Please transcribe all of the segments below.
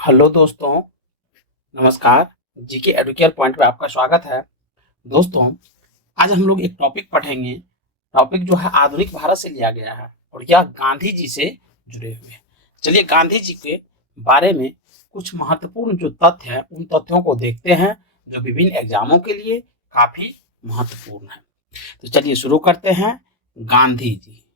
Hello दोस्तों, नमस्कार। GK Educare point पे आपका स्वागत है। दोस्तों, आज हम लोग एक टॉपिक पढ़ेंगे। टॉपिक जो है आधुनिक भारत से लिया गया है और यह गांधी जी से जुड़े हुए हैं। चलिए गांधी जी के बारे में कुछ महत्वपूर्ण जो तथ्य हैं उन तथ्यों को देखते हैं जो विभिन्न एग्जामों के लिए काफी महत्वपूर्ण है। तो चलिए शुरू करते हैं। गांधी जी।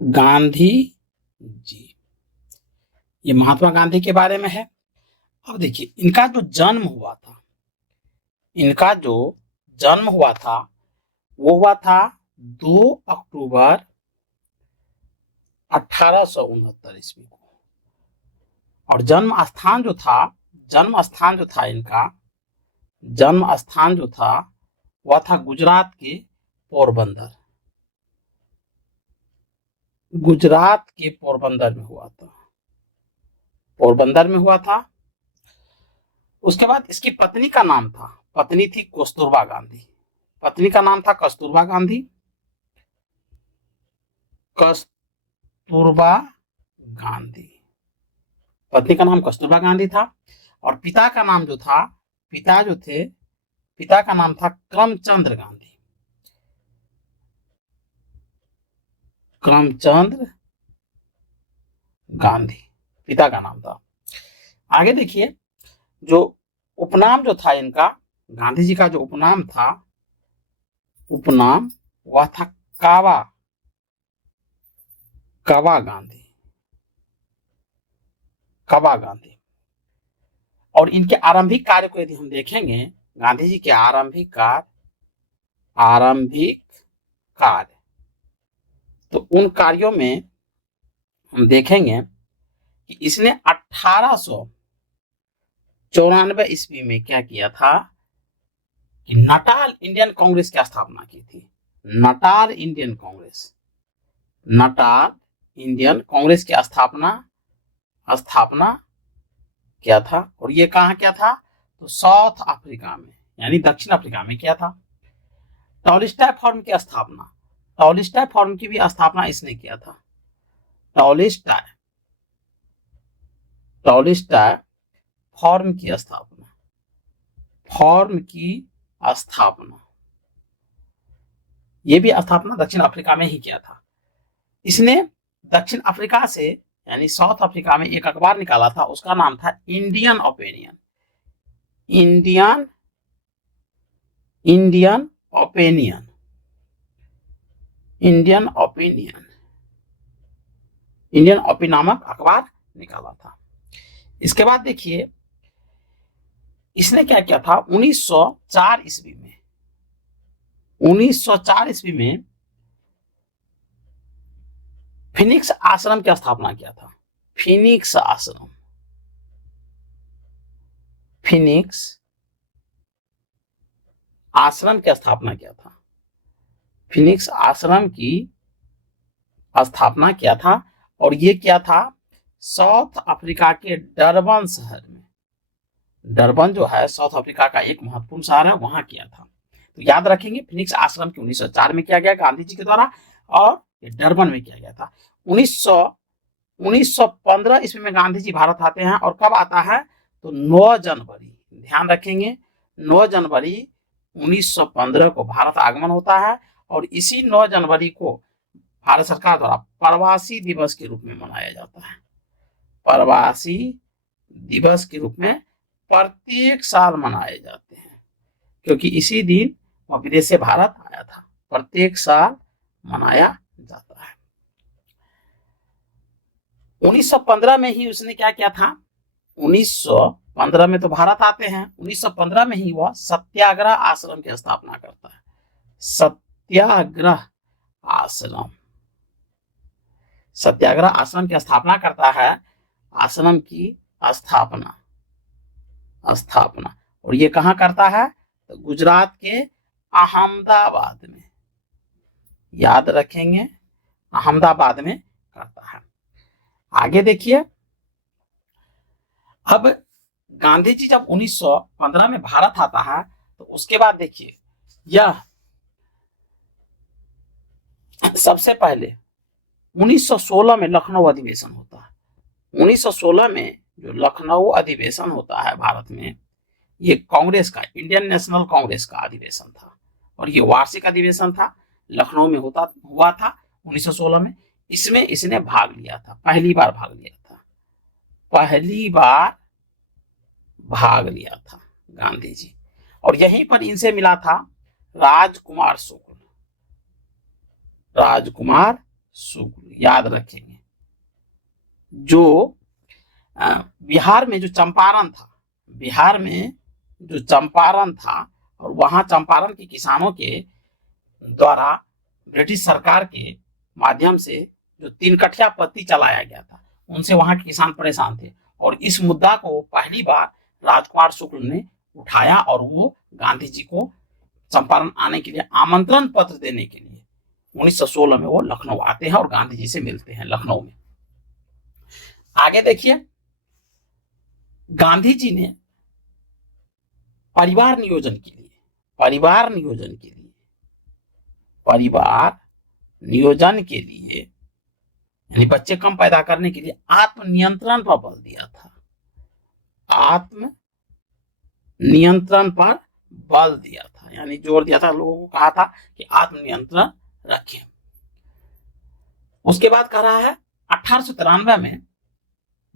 गांधी जी, ये महात्मा गांधी के बारे में है। अब देखिए इनका जो जन्म हुआ था, इनका जो जन्म हुआ था वो हुआ था 2 अक्टूबर 1869 ईस्वी को। और जन्म स्थान जो था वह था गुजरात के पोरबंदर। गुजरात के पोरबंदर में हुआ था, पोरबंदर में हुआ था। उसके बाद इसकी पत्नी थी कस्तूरबा गांधी। पत्नी का नाम था कस्तूरबा गांधी। कस्तूरबा गांधी, पत्नी का नाम कस्तूरबा गांधी था। और पिता का नाम जो था, पिता का नाम था करमचंद गांधी। करमचंद गांधी पिता का नाम था। आगे देखिए, जो उपनाम जो था इनका, गांधी जी का जो उपनाम वह था कावा कावा गांधी। कावा गांधी। और इनके आरंभिक कार्य को यदि हम देखेंगे, गांधी जी के आरंभिक कार्य, तो उन कार्यों में हम देखेंगे कि इसने 1894 ईस्वी में क्या किया था कि नटाल इंडियन कांग्रेस की स्थापना की थी। नटाल इंडियन कांग्रेस की स्थापना किया था। और ये कहाँ किया था? तो साउथ अफ्रीका में, यानी दक्षिण अफ्रीका में किया था। टॉलिस्टाय फॉर्म की भी स्थापना इसने किया था। टॉलिस्टाय फॉर्म की स्थापना ये भी स्थापना दक्षिण अफ्रीका में ही किया था। इसने दक्षिण अफ्रीका से यानी साउथ अफ्रीका में एक अखबार निकाला था, उसका नाम था इंडियन ओपिनियन। नामक अखबार निकाला था। इसके बाद देखिए इसने क्या किया था 1904 ईस्वी में फिनिक्स आश्रम की स्थापना किया था। फिनिक्स आश्रम की स्थापना किया था। फिनिक्स आश्रम की स्थापना किया था। और ये क्या था? साउथ अफ्रीका के डरबन शहर में। डरबन जो है साउथ अफ्रीका का एक महत्वपूर्ण शहर है, वहां किया था। तो याद रखेंगे, फिनिक्स आश्रम की 1904 में किया गया गांधी जी के द्वारा, और डरबन में किया गया था। 1915 ईस्वी में गांधी जी भारत आते हैं। और कब आता है? तो 9 जनवरी, ध्यान रखेंगे, 9 जनवरी 1915 को भारत आगमन होता है। और इसी 9 जनवरी को भारत सरकार द्वारा प्रवासी दिवस के रूप में मनाया जाता है। प्रवासी दिवस के रूप में प्रत्येक साल मनाए जाते हैं, क्योंकि इसी दिन वह विदेश से भारत आया था। प्रत्येक साल मनाया जाता है। 1915 में ही उसने क्या किया था? 1915 में तो भारत आते हैं, 1915 में ही वह सत्याग्रह आश्रम की स्थापना करता है। सत्याग्रह आश्रम की स्थापना करता है। आश्रम की स्थापना और ये कहां करता है? तो गुजरात के अहमदाबाद में, याद रखेंगे, अहमदाबाद में करता है। आगे देखिए, अब गांधी जी जब 1915 में भारत आता है, तो उसके बाद देखिए यह सबसे पहले 1916 में लखनऊ अधिवेशन होता है। 1916 में जो लखनऊ अधिवेशन होता है भारत में, ये कांग्रेस का, इंडियन नेशनल कांग्रेस का अधिवेशन था और ये वार्षिक अधिवेशन था, लखनऊ में हुआ था 1916 में। इसमें इसने भाग लिया था, पहली बार भाग लिया था गांधी जी। और यहीं पर इनसे मिला था राजकुमार शुक्ल, याद रखेंगे। जो बिहार में जो चंपारण था और वहां चंपारण के किसानों के द्वारा ब्रिटिश सरकार के माध्यम से जो 3 कठिया पत्ती चलाया गया था, उनसे वहां के किसान परेशान थे और इस मुद्दा को पहली बार राजकुमार शुक्ल ने उठाया और वो गांधी जी को चंपारण आने के लिए आमंत्रण पत्र देने के लिए 1916 में वो लखनऊ आते हैं और गांधी जी से मिलते हैं लखनऊ में। आगे देखिए, गांधी जी ने परिवार नियोजन के लिए यानी बच्चे कम पैदा करने के लिए आत्मनियंत्रण पर बल दिया था। यानी जोर दिया था, लोगों को कहा था कि आत्मनियंत्रण रखें। उसके बाद कह रहा है 1893 में,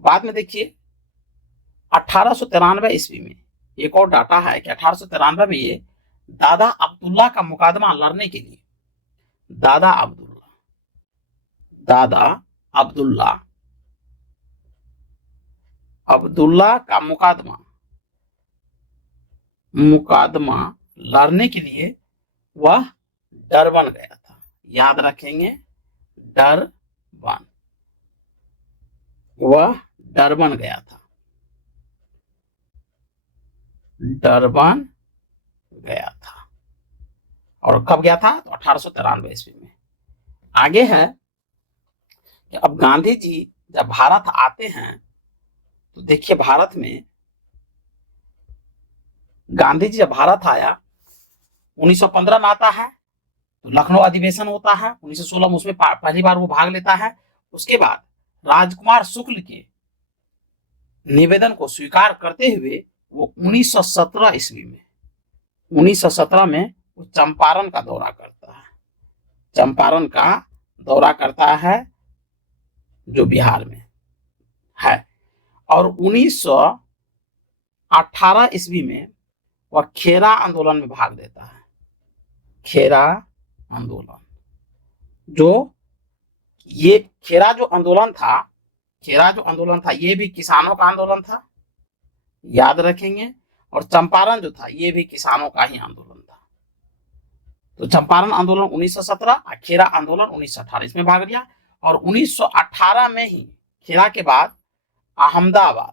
बाद में देखिए 1893 ईस्वी में एक और डाटा है कि 1893 में ये दादा अब्दुल्ला का मुकादमा लड़ने के लिए दादा अब्दुल्ला का मुकादमा लड़ने के लिए वह डरबन गया था। याद रखेंगे, वह डरबन गया था। और कब गया था? तो 1893 ईस्वी में। आगे है कि अब गांधी जी जब भारत आते हैं तो देखिए, भारत में गांधी जी जब भारत आया 1915 में आता है तो लखनऊ अधिवेशन होता है 1916 में, उसमें पहली बार वो भाग लेता है। उसके बाद राजकुमार शुक्ल के निवेदन को स्वीकार करते हुए वो 1917 ईस्वी में 1917 में वो चंपारण का दौरा करता है जो बिहार में है। और 1918 ईस्वी में वह खेरा आंदोलन में भाग लेता है। खेरा जो आंदोलन था ये भी किसानों का आंदोलन था, याद रखेंगे। और चंपारण जो था ये भी किसानों का ही आंदोलन था। तो चंपारण आंदोलन 1917 और खेरा आंदोलन 1918 इसमें भाग लिया। और 1918 में ही खेरा के बाद अहमदाबाद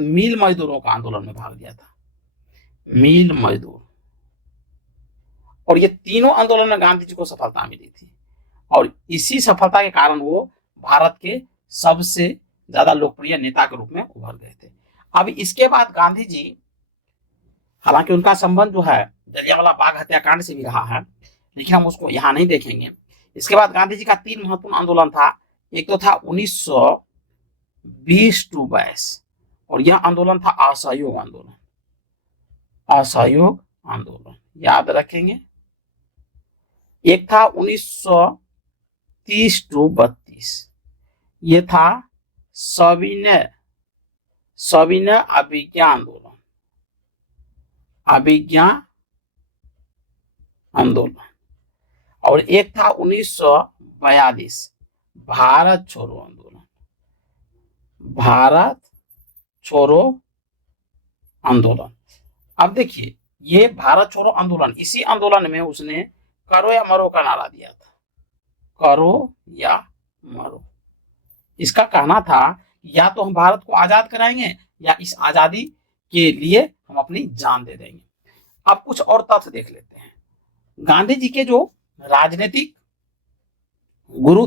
मिल मजदूरों का आंदोलन में भाग लिया था। मिल मजदूर, और ये तीनों आंदोलन में गांधी जी को सफलता मिली थी और इसी सफलता के कारण वो भारत के सबसे ज्यादा लोकप्रिय नेता के रूप में उभर गए थे। अब इसके बाद गांधी जी, हालांकि उनका संबंध जो है जलियांवाला बाग हत्याकांड से भी रहा है, लेकिन हम उसको यहाँ नहीं देखेंगे। इसके बाद गांधी जी का 3 महत्वपूर्ण आंदोलन था। एक तो था 1920 टू 22 और यह आंदोलन था असहयोग आंदोलन, याद रखेंगे। एक था 1930 टू 32, ये था सविनय अभिज्ञा आंदोलन। और एक था 1942 भारत छोड़ो आंदोलन। अब देखिए, ये भारत छोड़ो आंदोलन, इसी आंदोलन में उसने करो या मरो का नारा दिया था। करो या मरो, इसका कहना था या तो हम भारत को आजाद कराएंगे या इस आजादी के लिए हम अपनी जान दे देंगे। अब कुछ और तथ्य देख लेते हैं। गांधी जी के जो राजनीतिक गुरु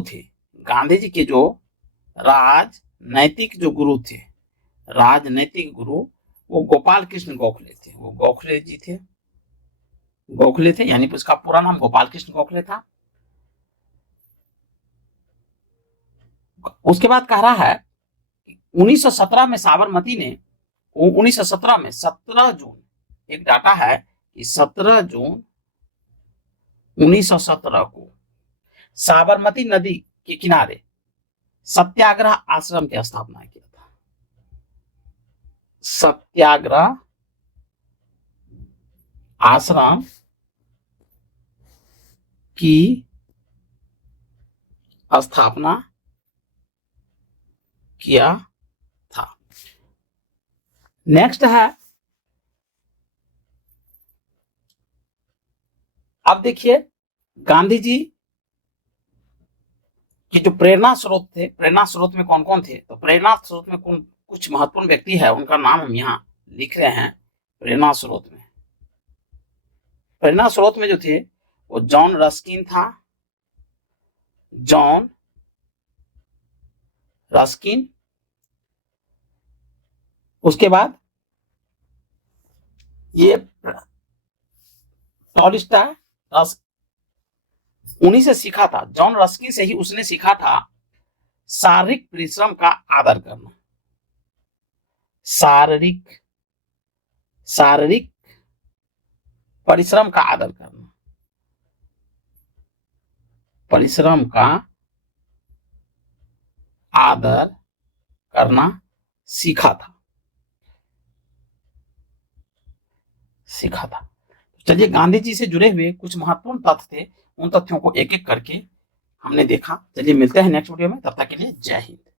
थे, राजनैतिक गुरु वो गोपाल कृष्ण गोखले थे। वो गोखले जी थे। गोखले थे, यानी कि उसका पूरा नाम गोपाल कृष्ण गोखले था। उसके बाद कह रहा है 1917 में साबरमती ने 1917 में 17 जून, एक डाटा है कि 17 जून 1917 को साबरमती नदी के किनारे सत्याग्रह आश्रम की स्थापना किया था। सत्याग्रह आश्रम की स्थापना किया था। नेक्स्ट है, अब देखिए गांधी जी कि जो प्रेरणा स्रोत थे, प्रेरणा स्रोत में कौन कौन थे, तो प्रेरणा स्रोत में कौन कुछ महत्वपूर्ण व्यक्ति है, उनका नाम हम यहाँ लिख रहे हैं। प्रेरणा स्रोत में, प्रेरणा स्रोत में जो थे वो जॉन रस्किन था, जॉन रस्किन। उसके बाद ये टॉलस्टॉय, उन्हीं से सीखा था, जॉन रस्किन से ही उसने सीखा था शारीरिक परिश्रम का आदर करना। शारीरिक शारीरिक परिश्रम का आदर करना, परिश्रम का आदर करना सीखा था। चलिए, गांधी जी से जुड़े हुए कुछ महत्वपूर्ण तथ्य थे, उन तथ्यों को एक एक करके हमने देखा। चलिए मिलते हैं नेक्स्ट वीडियो में, तब तक के लिए जय हिंद।